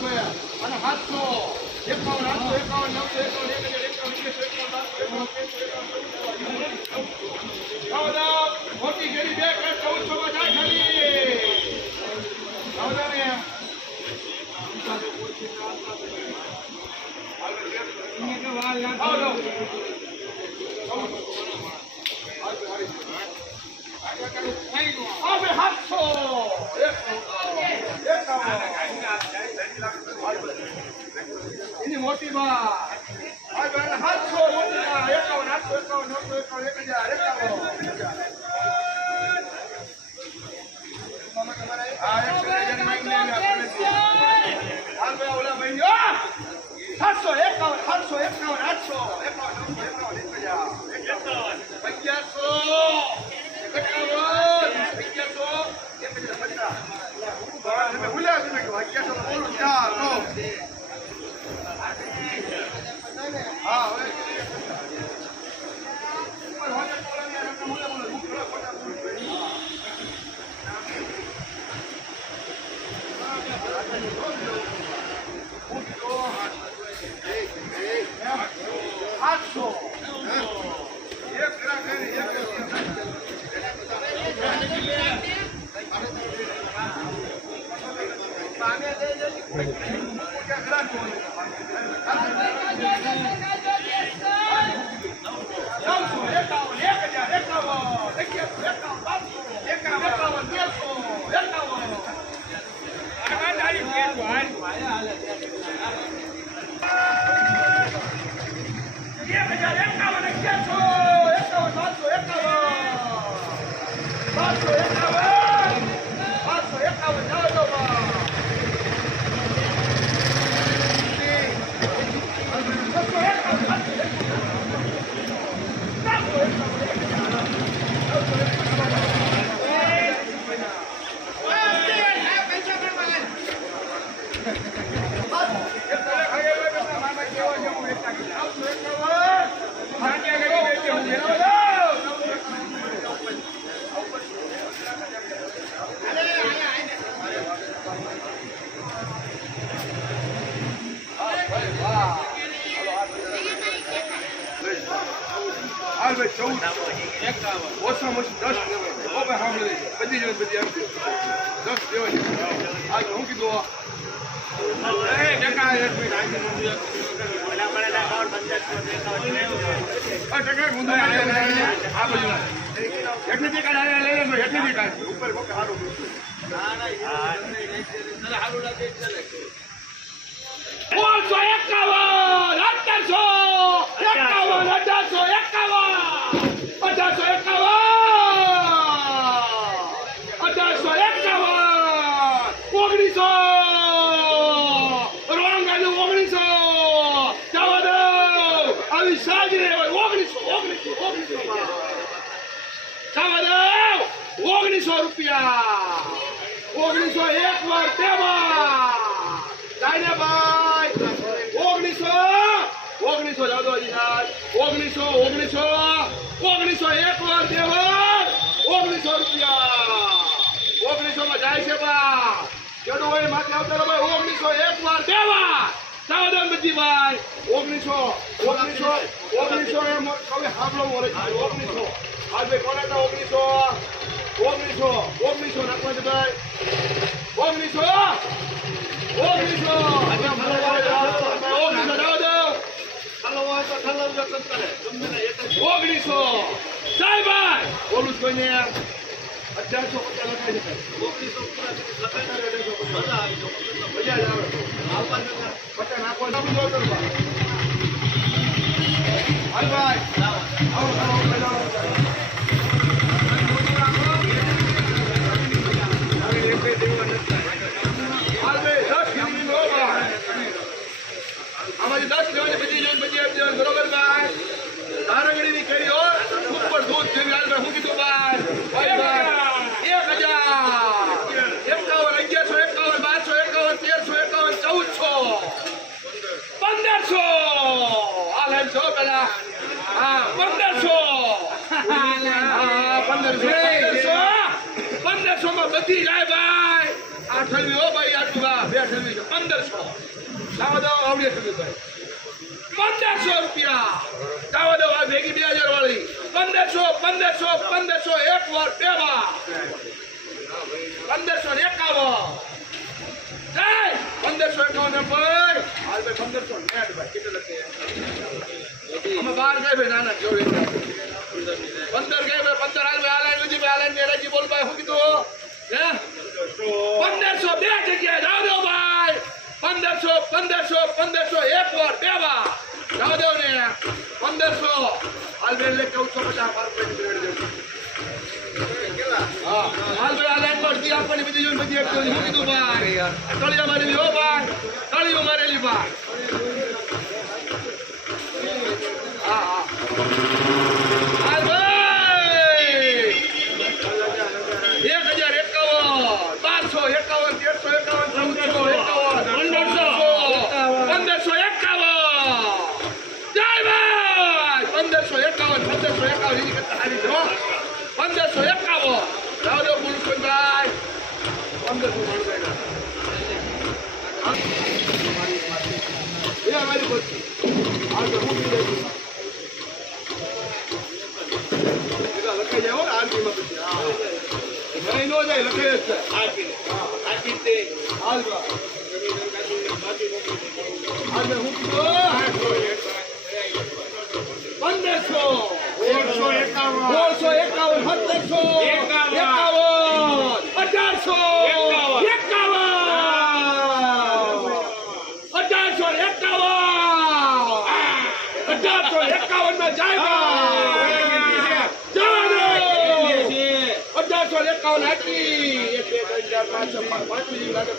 અને 751 851 951 મોટી ગેરી બે 1400 માં જાય ખાલી મોટી બાત 1900 રૂપિયા 1900 એક વાર દેવા લાઈને ભાઈ 1900 જાવ દો યાર 1900 એક વાર દેવા 1900 રૂપિયા 1900 માં જાય છે બા કેડો હોય માથે આવતા ભાઈ 1900 એક વાર દેવા સાવધાન બધી ભાઈ 1900 એમ હવે હામલો મોરે 1900 આ બે કોને તા 1900 નાખવા છે ભાઈ 1900 જાય ભાઈ બોલું કોઈને 1850 લખાઈ છે 1900 હાલ ભાઈ બરોબર ભાઈ તારગડીની કેરી હો ઉપર દૂધ જેવી હાલ હું કીધું ભાઈ 1500 માં બધી જાય ભાઈ આ ઠલવી હો ભાઈ આટલું 1500 જવા દો આવડે ભાઈ 1500 રૂપિયા જવા દો આ ભેગી 2000 વાળી 1500 એક વાર બે વાર 1551 જય 1551 ભાઈ હાલ ભાઈ 1500 નેટ ભાઈ કેટલે લખે અમે બહાર ગઈ ભાઈ નાના જો 15 ગઈ ભાઈ 15 હાલ ભાઈ આલાઈ ઉજી ભાઈ આલાઈ મેરાજી બોલ ભાઈ હું કીધું હે 1500 બે જગ્યાએ જાવ દો ભાઈ 1500 એક વાર બે વાર જાવ દો ને 1500 હાલ ભાઈ એટલે 1450 મારું પેટ બેડ દે હા હાલ ભાઈ આ લાઈન પર દી આપણને બધી જોઈને બધી આપજો હું કીધું ભાઈ તળિયા મારેલી હો ભાઈ તળિયો મારેલી ભાઈ હા હા હાલ ભાઈ 1051 1251 1351 જય ભાઈ 1551 એની કરતા હારી જો 1551 જાવ દો ગુરુકુંભાઈ 1551 એ અમારી બોલતી આ તો હું લખાઈ જાવ આરતીમાં પછી હા નહીં નો જાય લખાઈ જ આરતી તે હાલ બા હાલ હું કીધું 1500 1651 1851 માં જાય એકાવન હતી 1 2 3 4 5 6 5 મિનિટ લાગે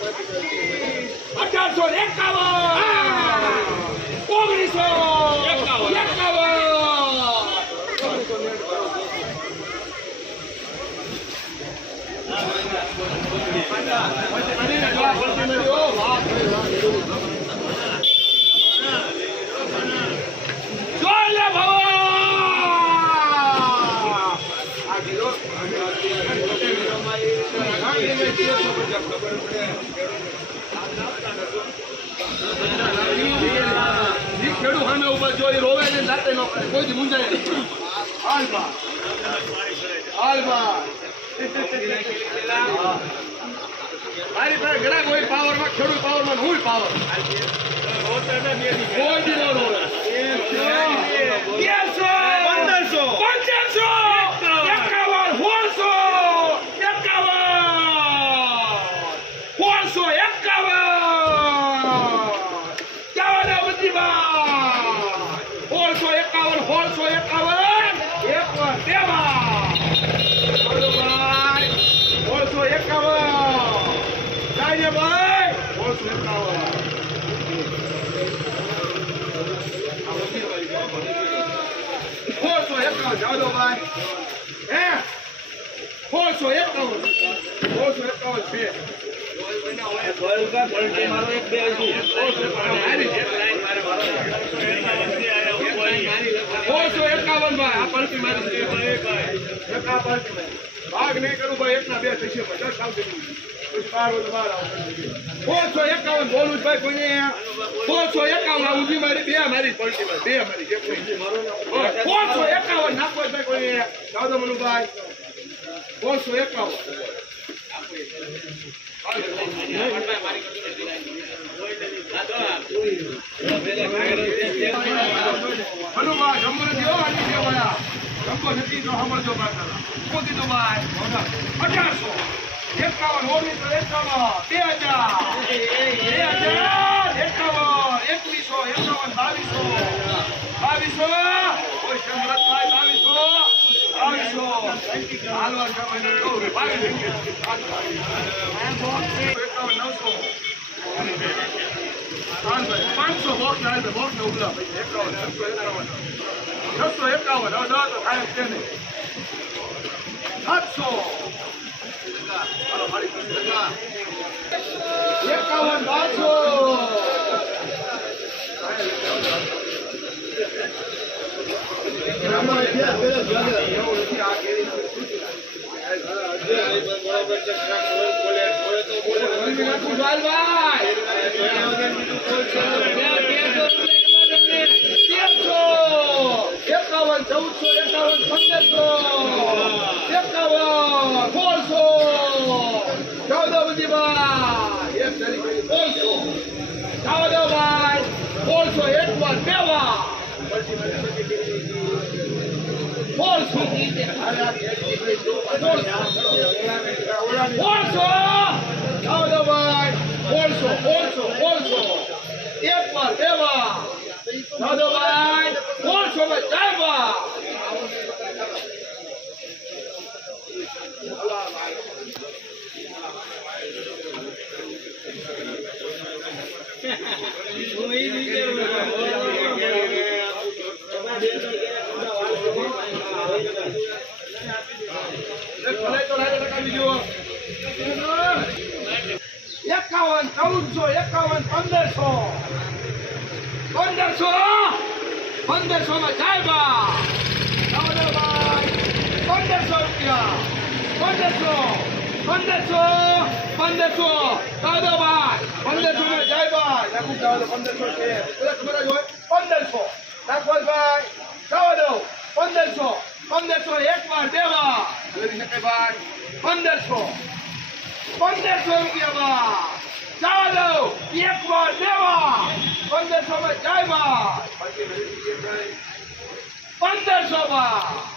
ખેડૂત સામે ઉભા જોઈ રોવે ને જાતે ન કરે કોઈ મુંજાય નહીં હાલ બા મારી પાસે ઘણા કોઈ પાવરમાં ખેડૂત પાવરમાં હું પાવર કોઈ દી નો રોવે 451 જાવ દો ભાઈ હે 451 છે મારો એક બે હતી 451 ભાઈ આ પલટી મારી ભાગ નહીં કરું ભાઈ એકના બે થશે 10 આવશે પછી 12 બાર આવશે 451 બોલું ભાઈ કોઈને 451 આ ઊંધી મારી બે મારી પલટી બે મારી એક નહીં 451 નાખો ભાઈ કોઈને જાવ દો મનુભાઈ 451 મનુભાઈ જમવા દો આની દેવાયા જમવા નથી તો સમજો બાકા કોદી દો ભાઈ 1800 51 500 બોક્સ આવે બોક્સ ને ઉભલા 651 હવે તો ખાય છે ને 700 51 1200 એકાવન 1400 એકાવન 1500 એકાવન 1600 14 બુદ્ધિભાઈ એક તરીકે 14 ભાઈ 14 એક વાર બે વાર 1500 માં જાય બા 1500 રૂપિયા 1500 દાદા ભાઈ 1500 માં જાય બા નાખું જાવ 1500 છે પેલા ખબર જ હોય 1500 નાખવાલ ભાઈ જાવ દો 1500 એક વાર બે વાર જોઈ શકે ભાઈ 1500 રૂપિયા બા ચાલો એક વાર બે વાર 1500 માં જાય બા 1500 બા